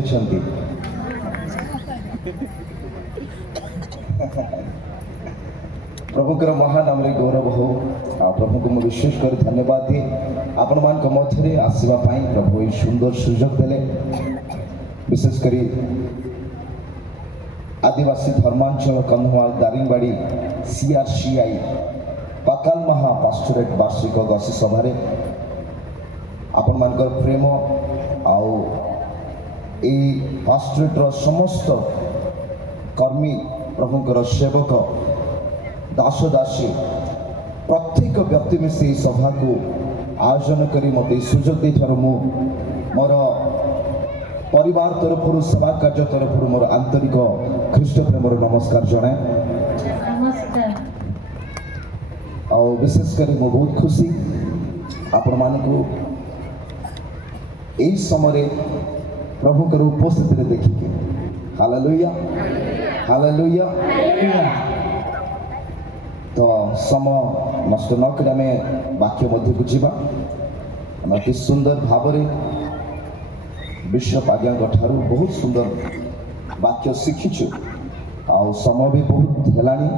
ଅଛନ୍ତି। ପ୍ରଭୁଙ୍କର ମହାନାମରେ ଗୌରବ ହଉ। ଆଉ ପ୍ରଭୁଙ୍କୁ ମୁଁ ବିଶେଷ କରି ଧନ୍ୟବାଦ ଦିଏ ଆପଣମାନଙ୍କ ମଧ୍ୟରେ ଆସିବା ପାଇଁ। ପ୍ରଭୁ ଏହି ସୁନ୍ଦର ସୁଯୋଗ ଦେଲେ। ବିଶେଷ କରି ଆଦିବାସୀ ଧର୍ମାଞ୍ଚଳ କନ୍ଧମାଳ ଦାରିଙ୍ଗବାଡ଼ି CRCI ପାକାଲ ମହା ପାଷ୍ଟୋରେଟ୍ ବାର୍ଷିକ ଗସି ସଭାରେ ଆପଣମାନଙ୍କର ପ୍ରେମ ଆଉ এই ପାଷ୍ଟୋରେଟ୍ର ସମସ୍ତ କର୍ମୀ ପ୍ରଭୁଙ୍କର ସେବକ ଦାସ ଦାସୀ ପ୍ରତ୍ୟେକ ବ୍ୟକ୍ତି ମିଶି ଏହି ସଭାକୁ ଆୟୋଜନ କରି ମୋତେ ସୁଯୋଗ ଦେଇଥିବାରୁ ମୁଁ ମୋର ପରିବାର ତରଫରୁ ସେବା କାର୍ଯ୍ୟ ତରଫରୁ ମୋର ଆନ୍ତରିକ ଖ୍ରୀଷ୍ଟ ପ୍ରେମର ନମସ୍କାର ଜଣାଏ। ଆଉ ବିଶେଷ କରି ମୁଁ ବହୁତ ଖୁସି ଆପଣମାନଙ୍କୁ ଏହି ସମୟରେ ପ୍ରଭୁଙ୍କର ଉପସ୍ଥିତିରେ ଦେଖିକି। Hallelujah hallelujah. ତ ସମୟ ନଷ୍ଟ ନକରି ଆମେ ବାକ୍ୟ ମଧ୍ୟକୁ ଯିବା। ଆମେ ଅତି ସୁନ୍ଦର ଭାବରେ ବିଶ୍ୱ ଆଜ୍ଞାଙ୍କ ଠାରୁ ବହୁତ ସୁନ୍ଦର ବାକ୍ୟ ଶିଖିଛୁ। ଆଉ ସମୟ ବି ବହୁତ ହେଲାଣି।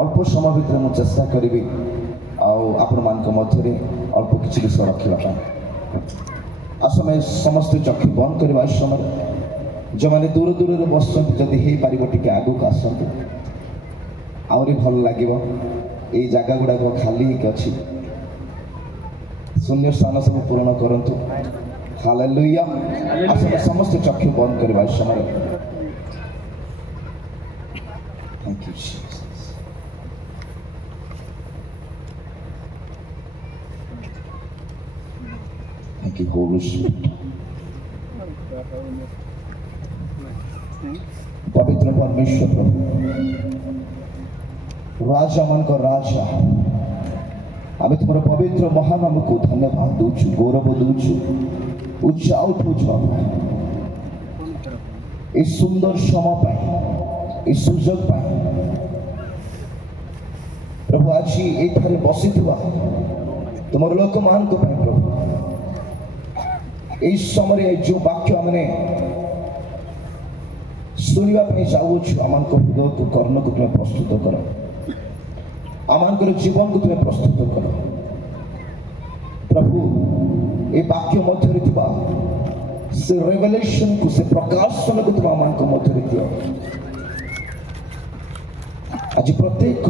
ଅଳ୍ପ ସମୟ ଭିତରେ ମୁଁ ଚେଷ୍ଟା କରିବି ଆଉ ଆପଣମାନଙ୍କ ମଧ୍ୟରେ ଅଳ୍ପ କିଛି ବିଷୟ ରଖିବା ପାଇଁ। ଆସମେ ସମସ୍ତେ ଚକ୍ଷୁ ବନ୍ଦ କରିବା ଏ ସମୟରେ। ଯେଉଁମାନେ ଦୂର ଦୂରରେ ବସୁଛନ୍ତି ଯଦି ହେଇପାରିବ ଟିକେ ଆଗକୁ ଆସନ୍ତୁ, ଆହୁରି ଭଲ ଲାଗିବ। ଏଇ ଜାଗା ଗୁଡ଼ାକ ଖାଲି ହେଇକି ଅଛି, ଶୂନ୍ୟ ସ୍ଥାନ ସବୁ ପୂରଣ କରନ୍ତୁ। ହାଲେଲୁୟା। ଆସମେ ସମସ୍ତେ ଚକ୍ଷୁ ବନ୍ଦ କରିବା ଏ ସମୟରେ। Thank you, Jesus. Thank you, Holy Spirit. पवित्र परमेश्वर प्रभु, राजा मन को राजा, आम तुम पवित्र महानाम को धन्यवाद दूचु, गौरव दूचु, उच्चा उठुचु। इस सुंदर समय पाई, इस सुजोग पाई प्रभु आज ये बसी तुम लोक मान को पाई प्रभु इस समय जो वाक्य मैंने शुणा जाऊँ आम हृदय को कर्ण को तुम्हें प्रस्तुत कर, आम जीवन को तुम्हें प्रस्तुत कर प्रभु। ये वाक्य मध्य से रेवलेशन को से प्रकाशन को तुम आम मध्य दियो। आज प्रत्येक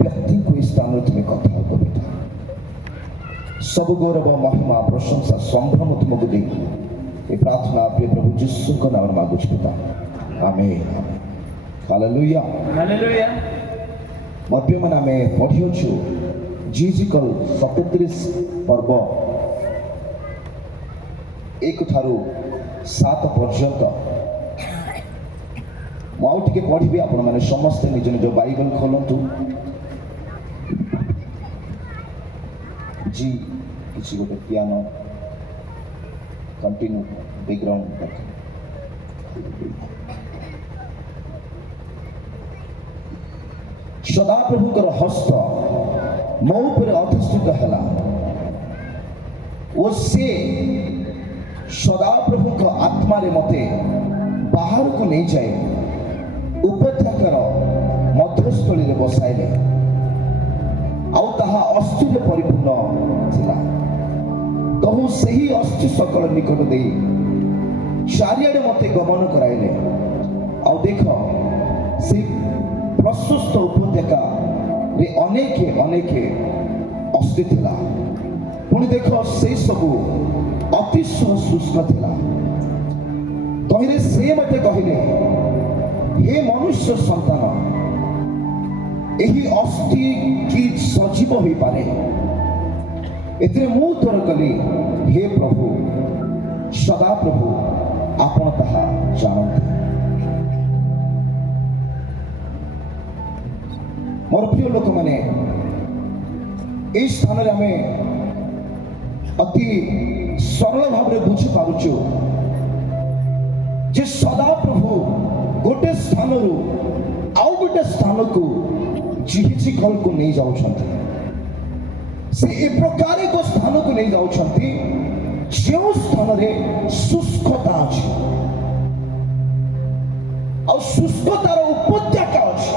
व्यक्ति को इस स्थान तुम्हें कथा कविता सब गौरव महिमा प्रशंसा संभ्रम तुमको दे ये प्रार्थना प्रिय प्रभु यीशु का नाम मांगु पिता, आमेन। Hallelujah hallelujah. मध्य मन आम पढ़िछु जीजिकल 37 पर्व 1 ठारू 7 पर्यंत। मुझे पढ़ी आपण मैंने समस्ते निज निज बाइबल खोलतु। जी किसी गोटे पियानो कंटिन्यू बैकग्राउंड सदा प्रभुकर हस्त मो पर अधिष्ठित है और से सदा प्रभु आत्मा रे मते बाहर को नहीं जाए उपत्यकार मध्यस्थली बसाइले आउ ताहा अस्थि परिपूर्ण थिला। तहु सही अस्थि सकल निकट दे चारियाडे मते गमन कराइले। आउ देख से प्रशस्त उपत्यका रे अनेके अनेके अस्थि थिला। पुणी देख से सबू अति शुष्क थिला। तहिरे से मते कहिले हे मनुष्य संतान यही अस्थि की सजीव हो पारे एते मु तोर कली हे प्रभु सदा प्रभु आपण ताहा जानते। मोर प्रिय लोक माने स्थान आम अति सरल भाव में बुझी पारुचु जे सदा प्रभु गोटे स्थान रु आउ गोटे स्थान को झिझी कल को नहीं जाऊँ से ए प्रकार एक स्थान को नहीं जाऊँ जो स्थान रे शुष्कता अच्छी शुष्कतार उपत्यका अच्छी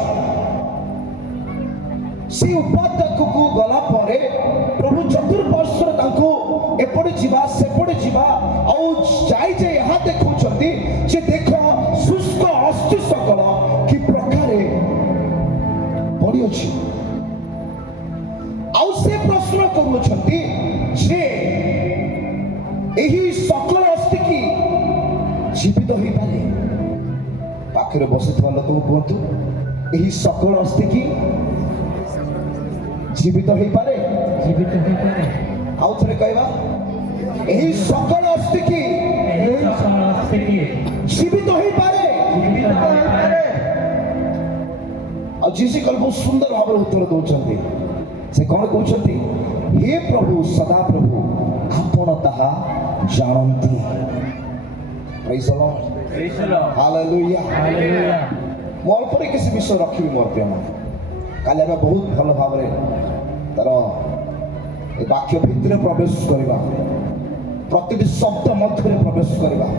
से उपत्यका को गला परे प्रभु चतुर्पार्श्वर तांको एपटे जीवा सेपटे जीवा और जाई जे यहाँ देखुछंती जे देखो शुष्क अस्थि सकल कि प्रकारे पड़ी अछि आउ से प्रश्न करूछंती जे एही सकल अस्थि की जीवित होई पारे पाखरे बसिथवा लोक कहतु एही सकल अस्थि की जीवित होई पारे आउ थरे कहबा एही सकल अस्थि की जीवित होई पारे आ जीसी कल बहुत सुंदर भाव उत्तर दउछंती से कोन कहउछंती हे प्रभु सदा प्रभु आपण ताहा जानंती प्रेज द लॉर्ड हालेलुया मो अल्प किसी विषय रखी मोर प्रेम काले आम बहुत भल भाव तार वाक्य भितर प्रवेश करवा प्रति शब्द मध्य प्रवेश करवा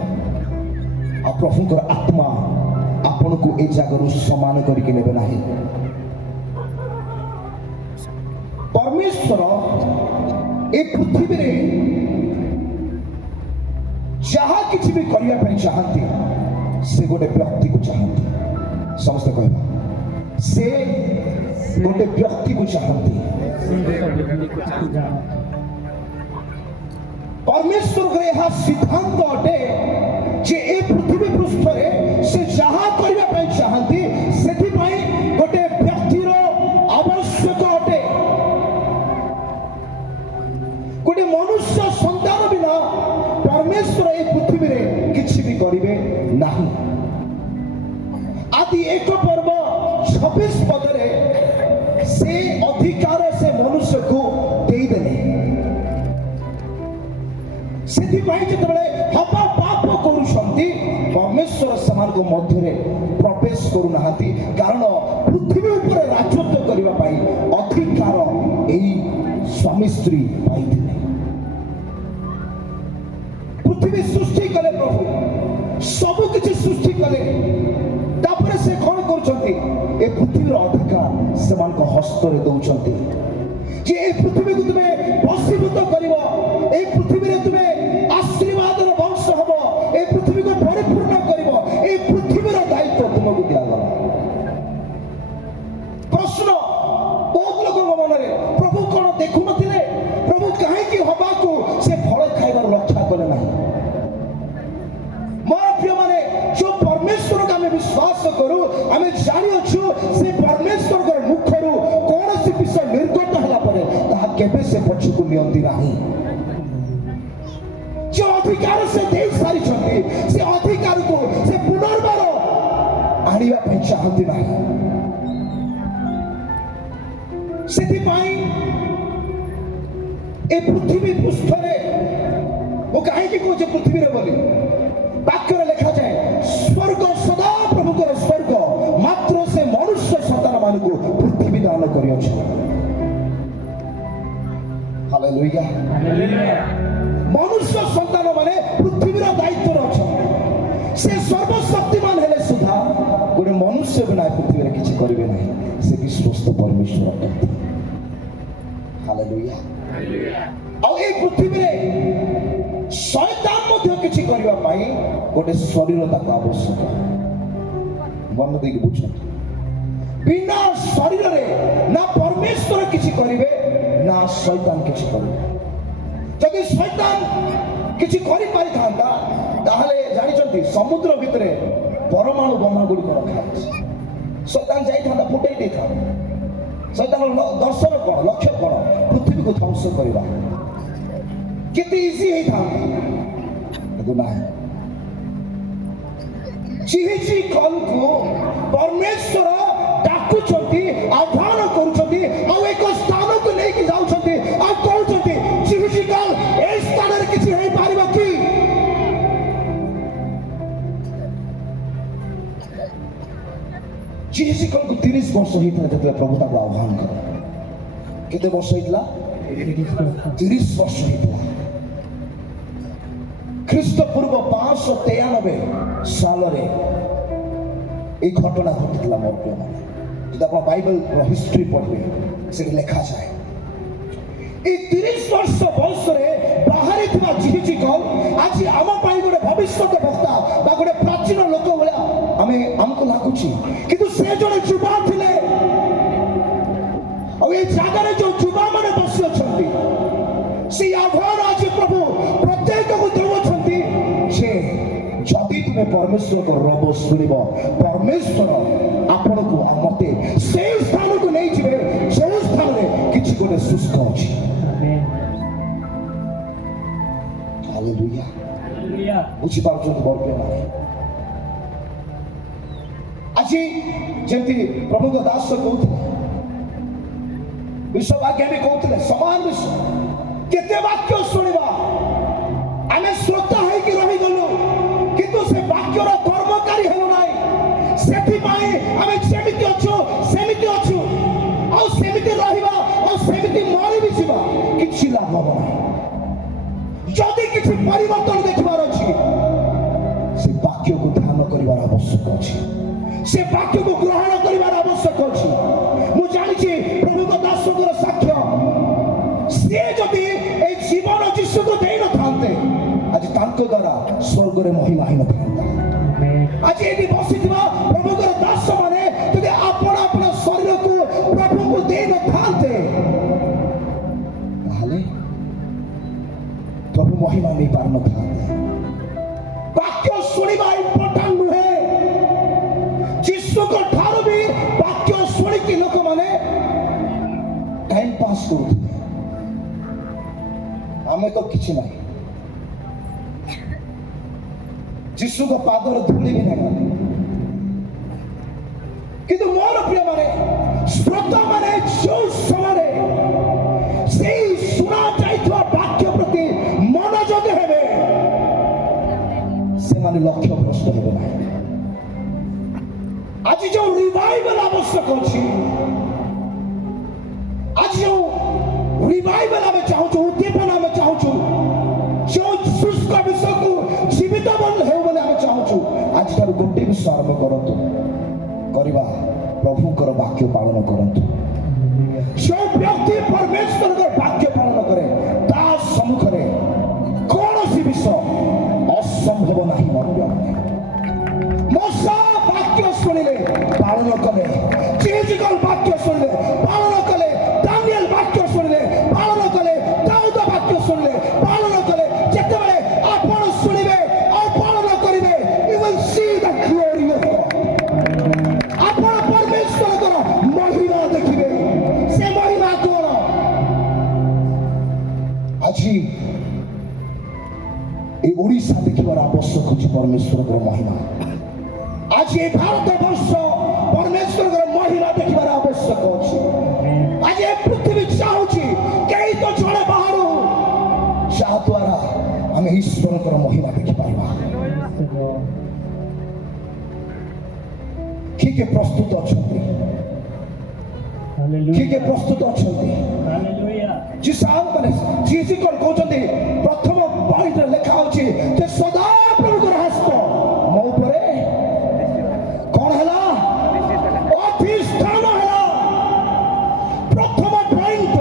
आ प्रभुकर आत्मा आपण को ए जगह समान करके नेबे नाही परमेश्वर ए पृथ्वी रे जहाँ किसी भी करने पे चाहती से गोटे व्यक्ति को चाहती समस्त कहबा से गोटे व्यक्ति को चाहती परमेश्वर को यह सिद्धांत अटे जे ए पृथ्वी पृष्ठ रे से जहाँ करने पे चाहती सेठी पाई गोटे व्यक्तिर आवश्यक अटे गोटे मनुष्य संतान बिना परमेश्वर ए पृथ्वी रे किछि भी करिवे नाही आदि एक पर्व 26 पदरे से अधिकार से मनुष्य को देई देले सेति पाई जेतबेले हपा पाप करूछंती परमेश्वर समान को मध्य रे प्रवेश करू नाहंती कारण पृथ्वी ऊपर राजत्व करिवा पाई अधिकार एई स्वामी स्त्री पाई दिले पृथ्वी सृष्टि कले प्रभु सबु किछि सृष्टि कले तापर से कोन करछंती ए पृथ्वी रो अधिकार समान को हस्त रे दउछंती जे ए पृथ्वी को तुमे वशीभूत करिवो ए पृथ्वी रे तुमे आशीर्वाद रो वंश हबो ए पृथ्वी को परिपूर्ण करिवो ए पृथ्वी रो दायित्व तुमको दिया गला प्रश्न बहुत लोक मन रे प्रभु कोन देखु नथिले प्रभु काहे की हबा को से फल खाइबार रक्षा करे नाही जो परमेश्वर का विश्वास करू आम जानी अच्छु से परमेश्वर मुखर कौन सी विषय निर्गत है से पछकू नियंती नहीं जो अधिकार से दे सारी से अधिकार को से पुनर्बार आने चाहती नहीं से पृथ्वी पृष्ठ वो कहीं कहे पृथ्वी रे बोली वाक्य लिखा जाए स्वर्ग सदा प्रभु को स्वर्ग मात्र से मनुष्य संतान मान को पृथ्वी दान करियो हालेलुया मनुष्य संतान माने पृथ्वी रो दायित्व रछ से सर्वशक्तिमान हेले सुधा गोटे मनुष्य बिना पृथ्वी रे किछि करिवे नाही से विश्वस्त परमेश्वर अटंती हालेलुया आ ए पृथ्वी रे शैतान मध्य किछि करिवा पाई गोटे शरीर तक आवश्यक मन देख बुझ बिना शरीर रे ना परमेश्वर किछि करिवे ना शैतान किछि करिवे जदि शैतान किछि करि पारि थांता ताहले जानि छथि समुद्र भितरे परमाणु बम गुडी को रखा अछि शैतान जाई थांता फुटै दे था शैतान दर्शन कोन लक्ष्य कोन पृथ्वी को ध्वंस करिवा कितनी इजी है था ना चिहिची कल को परमेश्वर डाकुचंती आह्वान करूचंती आ एक स्थान को लेके जाउचंती आ कहउचंती चिहिची कल ए स्थान रे किछि हेई पारिबो की चिहिची कल को 30 वर्ष हेइतला जतले प्रभु ताको आह्वान करे केते वर्ष हेइतला 30 वर्ष हेइतला ख्रीष्ट पूर्व 593 साल रे এই ঘটনা ঘটিଥିଲା ମୋର ପ୍ରିୟମାନେ। ଯଦି ଆପଣ ବାଇବଲର ହିଷ୍ଟ୍ରି ପଢ଼ିବେ ସେଠି ଲେଖାଯାଏ এই 30 ବର୍ଷ ବୟସରେ ବାହାରିଥିବା ଜିହିଜିକଲ ଆଜି ଆମ ପାଇଁ ଗୋଟେ ଭବିଷ୍ୟତ ବକ୍ତା ବା ଗୋଟେ ପ୍ରାଚୀନ ଲୋକ ଭଳିଆ ଆମକୁ ଲାଗୁଛି, କିନ୍ତୁ ସେ ଜଣେ ଯୁବା ଥିଲେ। ଆଉ এই ଜାଗାରେ ଯୋଉ ଯୁବାମାନେ ବସି ଅଛନ୍ତି সেই ଆହ୍ୱାନ ଆଜି ପ୍ରଭୁ ପ୍ରତ୍ୟେକକୁ ଦେଉଛନ୍ତି ଯେ ଯଦି ତୁମେ ପରମେଶ୍ୱରଙ୍କ ରବ ଶୁଣିବ, ପରମେଶ୍ୱର ଆପଣଙ୍କୁ ଆଉ ମତେ ସେଇ ସ୍ଥାନକୁ ନେଇଯିବେ ଯେଉଁ ସ୍ଥାନରେ କିଛି ଗୋଟେ ଶୁଷ୍କ ଅଛି। ହାଲେଲୁୟା। ବୁଝିପାରୁଛନ୍ତି ମୋର ପ୍ରିୟମାନେ? ଆଜି ଯେମିତି ପ୍ରଭୁଙ୍କ ଦାସ କହୁଥିଲେ, ବିଶ୍ୱବାକ୍ୟ ବି କହୁଥିଲେ, ସମାନ ବିଶ୍ୱ କେତେ ବାକ୍ୟ ଶୁଣିବା, ଆମେ ଶ୍ରୋତା ହେଇକି ରହିଗଲୁ କିନ୍ତୁ ସେ ବାକ୍ୟର କର୍ମକାରୀ ହେଲୁ ନାହିଁ। ସେଥିପାଇଁ ଆମେ ଯେମିତି ଅଛୁ ସେମିତି ଅଛୁ, ଆଉ ସେମିତି ରହିବା, ଆଉ ସେମିତି ମରି ବି ଯିବା, କିଛି ଲାଭ ହବ ନାହିଁ। ଯଦି କିଛି ପରିବର୍ତ୍ତନ ଦେଖିବାର ଅଛି ସେ ବାକ୍ୟକୁ ଧ୍ୟାନ କରିବାର ଆବଶ୍ୟକ ଅଛି, ସେ ବାକ୍ୟକୁ ଗ୍ରହଣ କରିବାର ଆବଶ୍ୟକ ଅଛି। ମୁଁ ଜାଣିଛି ପ୍ରଭୁଙ୍କ ଦାସଙ୍କର ସାକ୍ଷ୍ୟ, ସିଏ ଯଦି এই ଜୀବନ ଯୀଶୁକୁ ଦେଇନଥାନ୍ତେ ଆଜି ତାଙ୍କ ଦ୍ୱାରା ସ୍ୱର୍ଗରେ ମହିମା ହେଇନଥାନ୍ତା। ଆଜି ଏଠି ବସିଥିବା ପ୍ରଭୁଙ୍କର ଦାସ ମାନେ ଯଦି ଆପଣ ଆପଣ ଶରୀରକୁ ପ୍ରଭୁଙ୍କୁ ଦେଇନଥାନ୍ତେ ତାହେଲେ ପ୍ରଭୁ ମହିମା ନେଇ ପାରିନଥାନ୍ତେ। ବାକ୍ୟ ଶୁଣିବା ଇମ୍ପୋର୍ଟାଣ୍ଟ ନୁହେଁ, ଯୀଶୁଙ୍କ ଠାରୁ ବି ବାକ୍ୟ ଶୁଣିକି ଲୋକମାନେ ଟାଇମ ପାସ୍ କରୁଥିଲେ। ଆମେ ତ କିଛି ନାହିଁ, ଯୀଶୁଙ୍କ ପାଦର ଧୂଳି ବି ନାହିଁ। କିନ୍ତୁ ମୋର ପ୍ରିୟମାନେ, ଶ୍ରୋତାମାନେ ଯେଉଁ ସମୟରେ ସେଇ ଶୁଣା ଯାଇଥିବା ବାକ୍ୟ ପ୍ରତି ମନୋଯୋଗ ହେବେ ସେମାନେ ଲକ୍ଷ୍ୟ ଭ୍ରଷ୍ଟ ହେବେ ନାହିଁ। ଆଜି ଯେଉଁ ରିଭାଇଭାଲ ଆବଶ୍ୟକ ଅଛି, ଆଜି ଯେଉଁ ରିଭାଇଭାଲ ଆମେ ଚାହୁଁଛୁ, ଉଦ୍ଦୀପନା ଆମେ ଚାହୁଁଛୁ, ଯେଉଁ ଶୁଷ୍କ ବିଷୟକୁ ଜୀବିତ ହେଉ ବୋଲି ଆମେ ଚାହୁଁଛୁ, ଆଜିଠାରୁ ଗୋଟେ ବିଷୟ ଆରମ୍ଭ କରନ୍ତୁ କରିବା, ପ୍ରଭୁଙ୍କର ବାକ୍ୟ ପାଳନ କରନ୍ତୁ। ଯେଉଁ ବ୍ୟକ୍ତି ପରମେଶ୍ୱରଙ୍କର ବାକ୍ୟ ପାଳନ କରେ ତା ସମ୍ମୁଖରେ କୌଣସି ବିଷୟ ଅସମ୍ଭବ ନାହିଁ। ମୋଶା ବାକ୍ୟ ଶୁଣିଲେ ପାଳନ କଲେ, ଜିହିଜିକଲ ବାକ୍ୟ ଶୁଣିଲେ ପାଳନ କଲେ, ଦାନିଏଲ ବାକ୍ୟ ଶୁଣିଲେ ପାଳନ କଲେ, ଦାଉଦ ବାକ୍ୟ ଶୁଣିଲେ ପାଳନ କଲେ। ଯେତେବେଳେ ଆପଣ ଶୁଣିବେ ଆଉ ପାଳନ କରିବେ, you will see the glory of God. ଆପଣ ପରମେଶ୍ୱରଙ୍କର ମହିମା ଦେଖିବେ। ସେ ମହିମା କଣ? ଆଜି এই ଓଡ଼ିଶା ଦେଖିବାର ଆବଶ୍ୟକ ଅଛି ପରମେଶ୍ୱରଙ୍କର ମହିମା। ଆଜି এই ଭାରତ ବର୍ଷ ପରମେଶ୍ୱରଙ୍କର ମହିମା ଦେଖିବାର ଆବଶ୍ୟକ ଅଛି। ଆଜି ଏ ପୃଥିବୀ ଚାହୁଁଛି କେହି ତ ଜଣେ ବାହାରୁ, ଯାହା ଦ୍ୱାରା ଆମେ ଈଶ୍ୱରଙ୍କର ମହିମା ଦେଖିପାରିବା। କିଏ କିଏ ପ୍ରସ୍ତୁତ ଅଛନ୍ତି? କିଏ କିଏ ପ୍ରସ୍ତୁତ ଅଛନ୍ତି? ଜିହିଜିକଲ କହୁଛନ୍ତି, ପ୍ରଥମ ପଏଣ୍ଟରେ ଲେଖା ହେଉଛି ଯେ ସଦା ପ୍ରଭୁଙ୍କର ହସ୍ତ ମୋ ଉପରେ କଣ ହେଲା? ଅଧିଷ୍ଠାନ ହେଲା। ପ୍ରଥମ ପଏଣ୍ଟ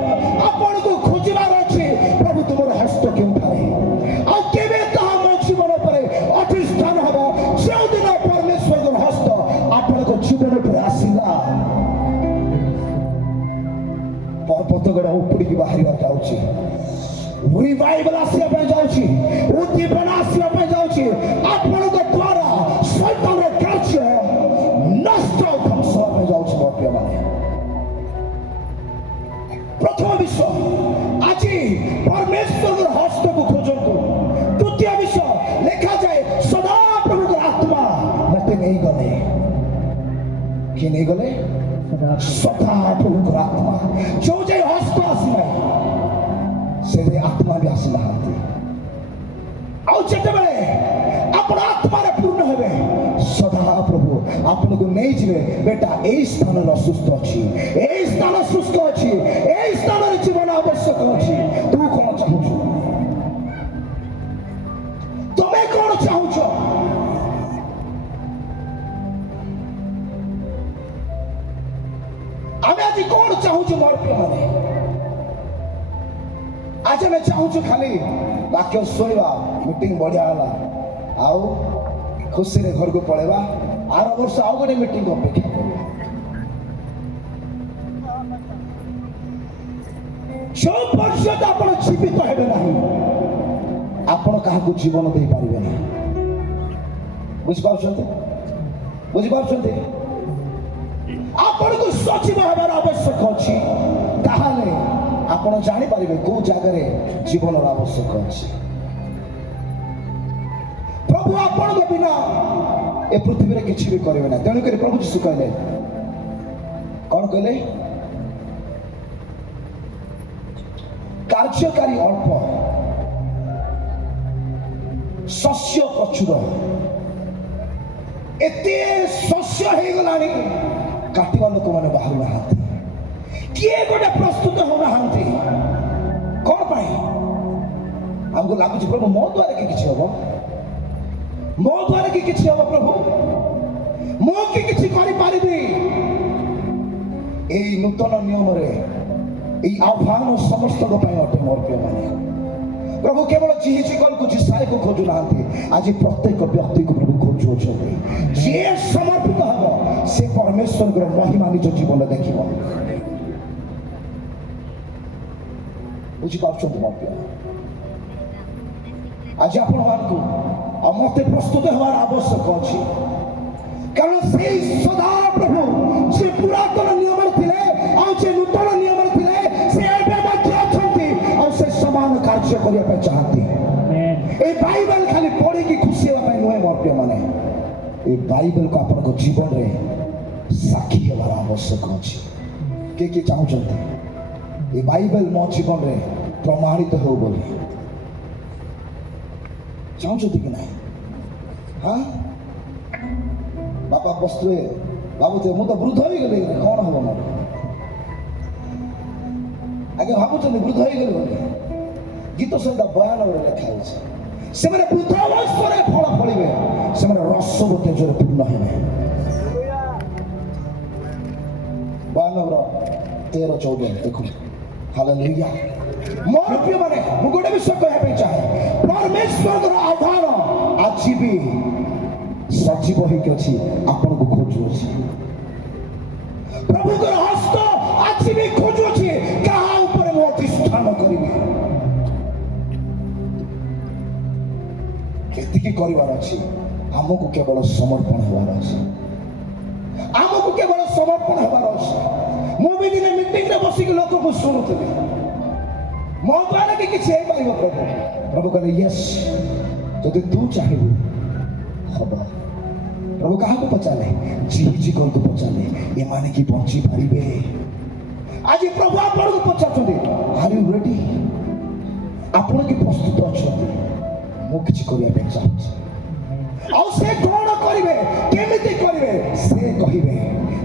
ଆପଣଙ୍କୁ ଖୋଜିବାର ଅଛି, ପ୍ରଭୁ ତୁମର ହସ୍ତ କେଉଁଠାରେ, ଆଉ କେବେ ତାହା ମୋ ଜୀବନ ଉପରେ ଅଧିଷ୍ଠାନ ହେବ? ଯେଉଁଦିନ ପରମେଶ୍ୱରଙ୍କର ହସ୍ତ ଆପଣଙ୍କ ଜୀବନ ଉପରେ ଆସିଲା, ପର୍ବତଗଡ଼ ଉପୁଡ଼ିକି ବାହାରିବା ଯାଉଛି, ରିଭାଇଭାଲ ଆସିବା ପାଇଁ ଯାଉଛି, ଉଦ୍ଦୀପନା ଆସିବା ପାଇଁ ଯାଉଛି। ଆପଣଙ୍କ ଦ୍ୱାରା ଶୈତାନର କାର୍ଯ୍ୟ ନଷ୍ଟ ଧ୍ୱଂସ ହେବା ପାଇଁ ଯାଉଛି। ମୋ ପ୍ରିୟମାନେ, ପ୍ରଥମ ବିଷୟ ଆଜି ପରମେଶ୍ୱରଙ୍କର ହସ୍ତକୁ ଖୋଜନ୍ତୁ। ଦ୍ୱିତୀୟ ବିଷୟ ଲେଖାଯାଏ ସଦା ପ୍ରଭୁଙ୍କର ଆତ୍ମା ମତେ ନେଇଗଲେ। କିଏ ନେଇଗଲେ? ସଦା ପ୍ରଭୁଙ୍କର ଆତ୍ମା। ଯେଉଁ ଯାଇ ହସ୍ତ ଆସିନାହିଁ ସେ ଆତ୍ମା ବି ଆସିନାହାନ୍ତି। ଆଉ ଯେତେବେଳେ ଆପଣ ଆତ୍ମାରେ ପୂର୍ଣ୍ଣ ହେବେ, ସଦା ପ୍ରଭୁ ଆପଣଙ୍କୁ ନେଇଯିବେ। ବେଟା ଏଇ ସ୍ଥାନରେ ଅସୁସ୍ଥ ଅଛି, ଏଇ ସ୍ଥାନ ସୁସ୍ଥ ଅଛି, ଏଇ ସ୍ଥାନରେ ଜୀବନ ଆବଶ୍ୟକ ଅଛି। ତୁ କଣ ଚାହୁଁଛୁ? ତୁମେ କଣ ଚାହୁଁଛ? आमे आज कौन चाहूँ मोर प्रिय माने आज आम चाहूँ खाली वाक्य शुणा मीटिंग बढ़िया है आउ खुशी रे घर को पलैबा आर वर्ष आउ गोटे मीटिंग अपेक्षा करवा जो पर्यंत आप जीवित हेबे नहीं आपण क्या जीवन दे पारे ना बुझिपार बुझिपार आपन को सचिव हमार आवश्यक अच्छी ताहले आपण जानी पारिबे को जगह जीवन आवश्यक अच्छी प्रभु आपण को बिना ए पृथ्वी रे किछि भी करिवे ना तेणु करी प्रभु यीशु कहले कौन कहले कार्यकारी अल्प शस्य प्रचुर एते शस्य हो गलानी काटिवा लोक मैंने बाहर नहांती किए गोटे प्रस्तुत होना कौन पाई हमको लगुच प्रभु मो द्वारा कि किछि हबो मो द्वारा कि किछि हबो प्रभु मो कि किछि करि पारिबी एई नूतन नियम रे एई आह्वान समस्त को पाई अटे मोर प्रिय माने प्रभु केवल चिहिचिकल को जिसाई को खोजु नांती आज प्रत्येक व्यक्ति को प्रभु खोजु छथि जे समर्पित हबो से परमेश्वर को महिमा निज जीवन देखिबो बुझी पाछन मोर प्रिय आज आपण मानकु मते प्रस्तुत हवार आवश्यक अछि कारण से सदा प्रभु से पुरातन नियम थिले आ जे नूतन नियम थिले से एबे बाकी अछंती आ से समान कार्य करिया पे चाहती ए बाइबल खाली पढ़ी की खुशी हेबा पे नय मोर प्रिय माने ए बाइबल को अपन को जीवन रे साक्षी हेबार आवश्यक अछि के चाहू छथि ए बाइबल मो जीवन रे प्रमाणित हो बोली चाहू छथि कि नहीं हाँ बापा बसुए भावुए मु तो वृद्ध हो गली कौन हम मोर आगे भावुं वृद्ध हो गली गीत सहित बयान लिखा से वृद्ध अवस्था फल फलिबे से रसव तेजर पूर्ण हे बयान 13-14 देखो हालेलुया मोर प्रिय माने मु गोटे विषय कहबे चाहे परमेश्वर आह्वान आज भी सजीव होके अछि आपन को खोजु अछि प्रभु को हस्त आज भी खोजु अछि कहा ऊपर मो अधिष्ठान करिवे केतिकी करिवार अछि हमको केवल समर्पण हेबार अछि हमको केवल समर्पण हेबार अछि मो भी दिन मीटिंग रे बसी के लोक को सुनुतबे मो द्वारा के किछि हे पाइबो प्रभु प्रभु कहले यस जदि तू चाहेबू हबा प्रभु कहा को पचाले जी को पचाले ये माने कि पहुंची पारिबे आज प्रभु आपण को पचाछथि आर यू रेडी आपण के प्रस्तुत अछथि मो किछि करिया पे चाहछि आ से कोन करिवे केमिति करिवे से कहिवे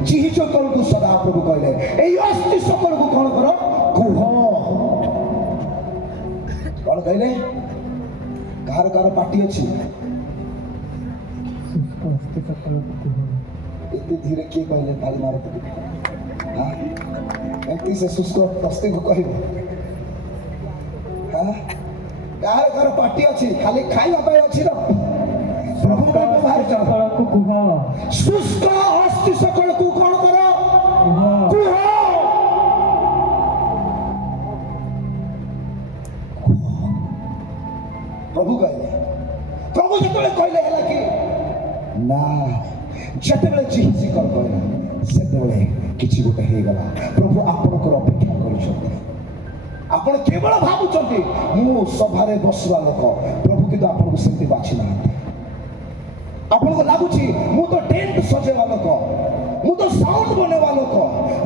जी को सदा प्रभु कहले एई अस्थि सकल को कोन करो कुह कोन कहले कार कार पार्टी अछि इतनी धीरे किए कहले ताली मारत हाँ एमती से शुष्क अस्थि को कहब हाँ कार कार पार्टी अछि खाली खाइबा पे अछि न प्रभु को बाहर सकल को कुह शुष्क अस्थि सकल को कोन करो कुह प्रभु जतले कहले हला कि ना जतले जिहिसी कर कहला सेतले किछि गोटे हे गला प्रभु आपन को अपेक्षा करि छथि आपण केवल भाबु छथि मु सभारे बसवा लोक प्रभु कि आपन को सेति बाछि ना आपन को लागुछि मु तो टेंट सजेवा लोक मु तो साउंड बनेवा लोक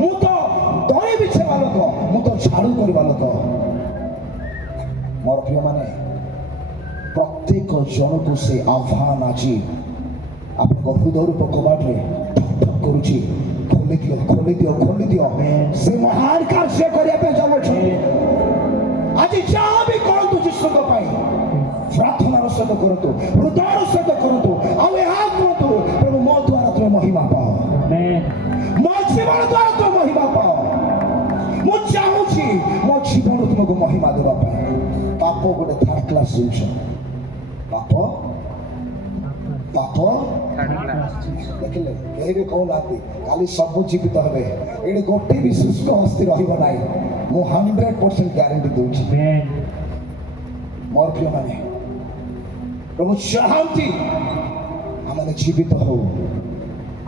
मु तो दही बिछेवा लोक मु तो झाड़ू करवा लोक मोर प्रिय माने प्रत्येक जन को से आह्वान आज आप हृदय रूप कबाट करुची खोली दियो से महान कार्य करने जाऊँ आज जहाँ भी करतु जीशु प्रार्थनार सहित करतु हृदय सहित करतु कहतु प्रभु मो द्वारा तुम महिमा पाओ मो जीवन द्वारा तुम महिमा पाओ କ୍ଲାସ୍ ଜିନିଷ। ପାପ ପାପ ଦେଖିଲେ କେହି ବି କହୁନାହାନ୍ତି କାଲି ସବୁ ଜୀବିତ ହେବେ। ଏଠି ଗୋଟେ ବି ଶୁଷ୍କ ହସ୍ତି ରହିବ ନାହିଁ। ମୁଁ 100% ଗ୍ୟାରେଣ୍ଟି ଦଉଛି। ମୋର ପ୍ରିୟମାନେ, ପ୍ରଭୁ ଚାହାନ୍ତି ଆମେ ଜୀବିତ ହଉ,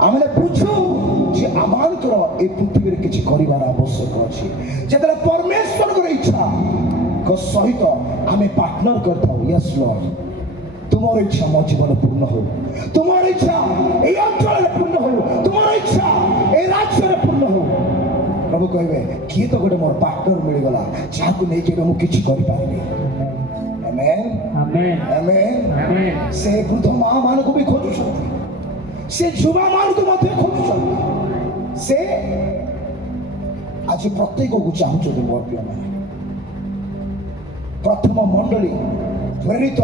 ଆମେ ବୁଝୁ ଯେ ଆମମାନଙ୍କର ଏ ପୃଥିବୀରେ କିଛି କରିବାର ଆବଶ୍ୟକ ଅଛି। ଯେତେବେଳେ ପରମେଶ୍ୱରଙ୍କର ଇଚ୍ଛା ସହିତ ଆମେ ପାର୍ଟନର କରିଥାଉ, ୟେସ୍ ଲର୍ଡ ତୁମର ଇଚ୍ଛା ମୋ ଜୀବନ ପୂର୍ଣ୍ଣ ହଉ, ତୁମର ଇଚ୍ଛା এই ଅଞ୍ଚଳରେ ପୂର୍ଣ୍ଣ ହଉ, ତୁମର ଇଚ୍ଛା এই ରାଜ୍ୟରେ ପୂର୍ଣ୍ଣ ହଉ। ପ୍ରଭୁ କହିବେ କିଏ ତ ଗୋଟେ ମୋର ପାର୍ଟନର ମିଳିଗଲା ଯାହାକୁ ନେଇକି ଏବେ ମୁଁ କିଛି କରିପାରିବି। ଆମେନ୍ ଆମେନ୍। ସେ ବୃଦ୍ଧ ମା ମାନଙ୍କୁ ବି ଖୋଜୁଛନ୍ତି, ସେ ଯୁବା ମାନଙ୍କୁ ମଧ୍ୟ ଖୋଜୁଛନ୍ତି, ସେ ଆଜି ପ୍ରତ୍ୟେକକୁ ଚାହୁଁଛନ୍ତି। ମୋର ପ୍ରିୟମାନେ, ପ୍ରଥମ ମଣ୍ଡଳୀ ପ୍ରେରିତ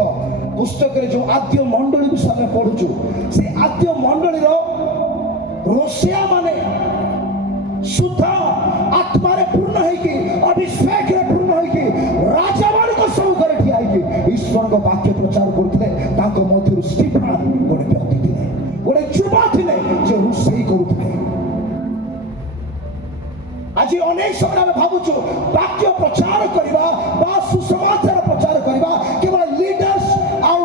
ପୁସ୍ତକରେ ଯୋଉ ଆଦ୍ୟ ମଣ୍ଡଳୀକୁ ଆମେ ପଢୁଛୁ, ସେ ଆଦ୍ୟ ମଣ୍ଡଳୀର ରୋଷେୟା ମାନେ ଶୁଦ୍ଧ ଆତ୍ମାରେ ପୂର୍ଣ୍ଣ ହେଇକି, ଅଭିଷେକରେ ପୂର୍ଣ୍ଣ ହେଇକି, ରାଜା ମାନଙ୍କ ସମ୍ମୁଖରେ ଠିଆ ହେଇକି ଈଶ୍ୱରଙ୍କ ବାକ୍ୟ ପ୍ରଚାର କରୁଥିଲେ। ତାଙ୍କ ମଧ୍ୟରୁ ସ୍ତିଫାନ ଗୋଟେ ବ୍ୟକ୍ତି ଥିଲେ, ଗୋଟେ ଯୁବା ଥିଲେ ଯେ ରୋଷେଇ କରୁଥିଲେ। ଆଜି ଅନେକ ସମୟ ଆମେ ଭାବୁଛୁ ବାକ୍ୟ ପ୍ରଚାର କରିବା ବା ସୁସମାଚାର ପ୍ରଚାର କରିବା କେବଳ ଲିଡର୍ସ ଆଉ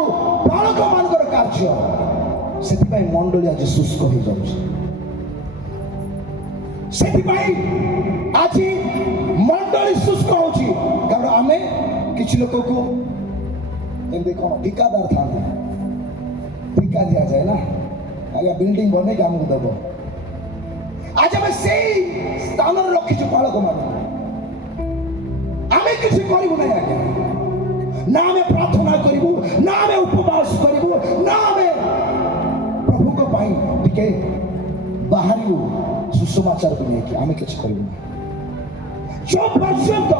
ବାଳକ ମାନଙ୍କର କାର୍ଯ୍ୟ। ସେଥିପାଇଁ ମଣ୍ଡଳୀ ଆଜି ଶୁଷ୍କ ହେଇଯାଉଛି। ସେଥିପାଇଁ ଆଜି ମଣ୍ଡଳୀ ଶୁଷ୍କ ହଉଛି, କାରଣ ଆମେ କିଛି ଲୋକକୁ ଏମିତି କ'ଣ ଠିକାଦାର ଥାନ୍ତି, ଠିକା ଦିଆଯାଏ ନା, ଆଜ୍ଞା ବିଲ୍ଡିଂ ବନେଇକି ଆମକୁ ଦେବ। ଆଜି ଆମେ ସେଇ ସ୍ଥାନରେ ରଖିଛୁ ବାଳକ ମାନଙ୍କୁ। ଆମେ କିଛି କରିବୁ ନାହିଁ ଆଜ୍ଞା, ନା ଆମେ ପ୍ରାର୍ଥନା କରିବୁ, ନା ଆମେ ଉପବାସ କରିବୁ, ନା ଆମେ ପ୍ରଭୁଙ୍କ ପାଇଁ ଟିକେ ବାହାରିବୁ ସୁସମାଚାରକୁ ନେଇକି, ଆମେ କିଛି କରିବୁ ନାହିଁ। ଯୋଉ ପର୍ଯ୍ୟନ୍ତ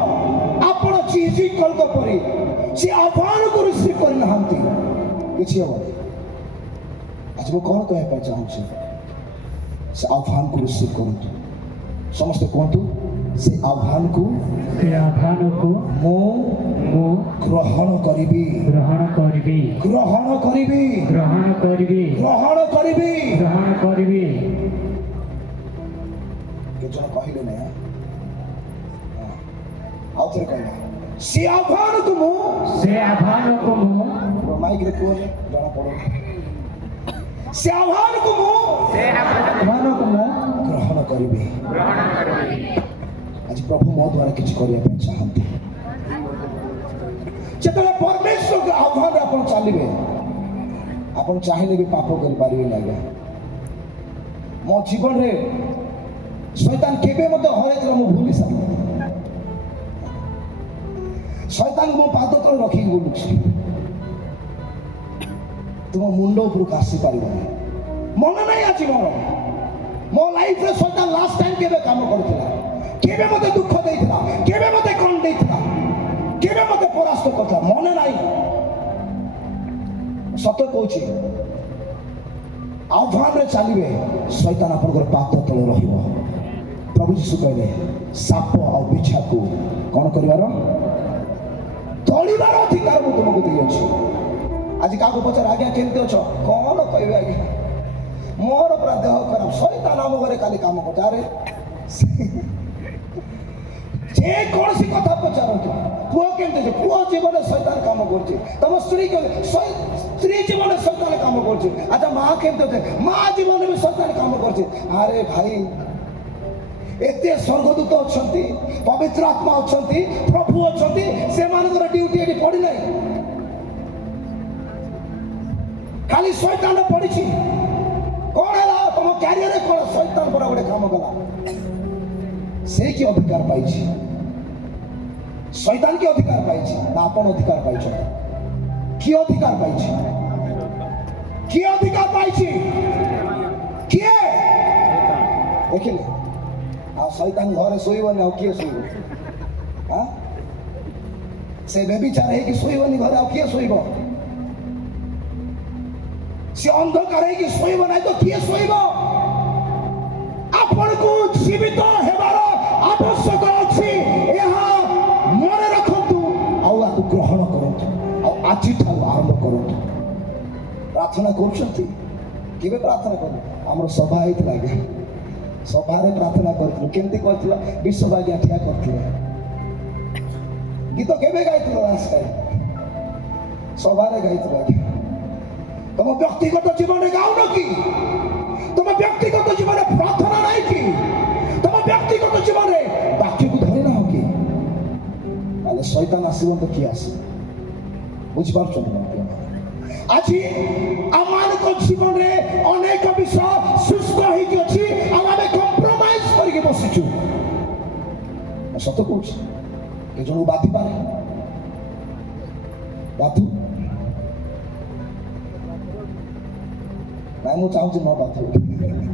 ଆପଣ ଜିଜିଙ୍କ ପରି ସେ ଆହ୍ୱାନକୁ ରିସିଭ୍ କରିନାହାନ୍ତି କିଛି ହବନି। ଆଜି ମୁଁ କ'ଣ କହିବା ପାଇଁ ଚାହୁଁଛି, ସେ ଆହ୍ୱାନକୁ ରିସିଭ୍ କରନ୍ତୁ। ସମସ୍ତେ କୁହନ୍ତୁ, ସେ ଆହ୍ୱାନକୁ ମୁଁ ଗ୍ରହଣ କରିବି, ଗ୍ରହଣ କରିବି, ଗ୍ରହଣ କରିବି, ଗ୍ରହଣ କରିବି, ଗ୍ରହଣ କରିବି। ଗ୍ରହଣ କରିବି। କେତେ ଜଣ କହିଲେ ନା? ଆଉ ଥରେ କହିବା, ସେ ଆହ୍ୱାନକୁ ମୁଁ, ସେ ଆହ୍ୱାନକୁ ମୁଁ, ମାଇକରେ କୁହଲେ ଜଣା ପଡୁନି, ସେ ଆହ୍ୱାନକୁ ମୁଁ, ସେ ଆହ୍ୱାନକୁ ମୁଁ ଗ୍ରହଣ କରିବି। ଗ୍ରହଣ କରିବି। ଆଜି ପ୍ରଭୁ ମୋ ଦ୍ୱାରା କିଛି କରିବା ପାଇଁ ଚାହାନ୍ତି। ଯେତେବେଳେ ପରମେଶ୍ୱରଙ୍କ ଆହ୍ୱାନରେ ଆପଣ ଚାଲିବେ, ଆପଣ ଚାହିଁଲେ ବି ପାପ କରିପାରିବେନି ଆଜ୍ଞା। ମୋ ଜୀବନରେ ଶୈତାନ କେବେ ମଧ୍ୟ ହରେଇଥିଲା ମୁଁ ଭୁଲି ସାରିଲି। ଶୈତାନକୁ ମୋ ପାଦ ତଳେ ରଖିକି ବୁଲୁଛି, ତୁମ ମୁଣ୍ଡ ଉପରକୁ ଆସିପାରିବନି। ମନେ ନାହିଁ ଆଜି ମୋ ଲାଇଫରେ ଶୈତାନ ଲାଷ୍ଟ ଟାଇମ୍ କେବେ କାମ କରିଥିଲା, କେବେ ମୋତେ ଦୁଃଖ ଦେଇଥିଲା, କେବେ ମୋତେ କ'ଣ ଦେଇଥିଲା, କେବେ ମୋତେ ପରାସ୍ତ କରିଥିଲା, ମନେ ନାହିଁ। ସତ କହୁଛି, ଆହ୍ୱାନରେ ଚାଲିବେ, ଶୈତାନ ଆପଣଙ୍କର ପାଦ ତଳେ ରହିବ। ପ୍ରଭୁ ଯୀଶୁ କହିଲେ ସାପ ଆଉ ବିଛାକୁ କ'ଣ କରିବାର, ତଳିବାର ଅଧିକାର ମୁଁ ତୁମକୁ ଦେଇଅଛି। ଆଜି କାହାକୁ ପଚାର, ଆଜ୍ଞା କେମିତି ଅଛ, କ'ଣ କହିବେ ଆଜ୍ଞା, ମୋର ପୁରା ଦେହ ଖରାପ, ଶୈତାନ ଆମ ଘରେ କାଲି କାମ କରୁଛି। ଆରେ ଯେକୌଣସି କଥା ପଚାରନ୍ତୁ, ପୁଅ କେମିତି ଅଛି, ପୁଅ ଜୀବନରେ ଶୈତାନ କାମ କରୁଛି। ତମ ସ୍ତ୍ରୀ ସ୍ତ୍ରୀ ଜୀବନରେ ଶୈତାନ କାମ କରୁଛି। ଆଚ୍ଛା ମା କେମିତି ଅଛି, ମା ଜୀବନରେ ବି ଶୈତାନ କାମ କରୁଛି। ଆରେ ଭାଇ, ଏତେ ସ୍ୱର୍ଗଦୂତ ଅଛନ୍ତି, ପବିତ୍ର ଆତ୍ମା ଅଛନ୍ତି, ପ୍ରଭୁ ଅଛନ୍ତି, ସେମାନଙ୍କର ଡ୍ୟୁଟି ଏଠି ପଡ଼ିନାହିଁ। ଖାଲି ଶୈତାନ ପଡ଼ିଛି। କ'ଣ ହେଲା ତମ କ୍ୟାରିୟରରେ, କ'ଣ ଶୈତାନ ପରା ଗୋଟେ କାମ କଲା, ସେ କି ଅଧିକାର ପାଇଛି? ଶୈତାନ କି ଅଧିକାର ପାଇଛି ନା ଆପଣ ଅଧିକାର ପାଇଛନ୍ତି? କିଏ ଅଧିକାର ପାଇଛି? କିଏ ଅଧିକାର ପାଇଛି? କିଏ? ଦେଖିଲେ, ଆଉ ଶୈତାନ ଘରେ ଶୋଇବନି, ଆଉ କିଏ ଶୋଇବ? ସେ ବେବିଚାର ହେଇକି ଶୋଇବନି ଘରେ, ଆଉ କିଏ ଶୋଇବ? ସେ ଅନ୍ଧକାର ହେଇକି ଶୋଇବ ନାହିଁ ତ କିଏ ଶୋଇବ? ଆପଣଙ୍କୁ ଜୀବିତ ହେବାର ଆବଶ୍ୟକ ଅଛି, ଏହା ମନେ ରଖନ୍ତୁ, ଆଉ ଆକୁ ଗ୍ରହଣ କରନ୍ତୁ। ଆଉ ପ୍ରାର୍ଥନା କରୁଛନ୍ତି କେବେ ପ୍ରାର୍ଥନା କରୁ ଆମର ସଭା ହେଇଥିଲା ଆଜ୍ଞା ସଭାରେ ପ୍ରାର୍ଥନା କରିଥିଲୁ କେମିତି କରିଥିଲା ବିଶ୍ୱ ଆଜ୍ଞା ଠିଆ କରିଥିଲେ ଗୀତ କେବେ ଗାଇଥିଲ ଲାଷ୍ଟ ଟାଇମ୍ ସଭାରେ ଗାଇଥିଲ ଆଜ୍ଞା ତମ ବ୍ୟକ୍ତିଗତ ଜୀବନରେ ଗାଉନ କି ତମ ବ୍ୟକ୍ତିଗତ ଜୀବନରେ ପ୍ରାର୍ଥନା ନାହିଁ କି ତମ ବ୍ୟକ୍ତିଗତ ଜୀବନରେ ବାକ୍ୟକୁ ଧରି ନାହ କି ତାହେଲେ ଶୈତାନ ଆସିବ ତ କିଏ ଆସିବ ବୁଝିପାରୁଛନ୍ତି ନା ଆଜି ଆମମାନଙ୍କ ଜୀବନରେ ଅନେକ ବିଷୟ ଶୁଷ୍କ ହେଇକି ଅଛି ଆଉ ଆମେ କମ୍ପ୍ରମାଇଜ କରିକି ବସିଛୁ ସତ କହୁଛି ଏ ଜଣକୁ ବାଧି ପାରେ ବାଧୁ ନାଇଁ ମୁଁ ଚାହୁଁଛି ନ ବାଧୁ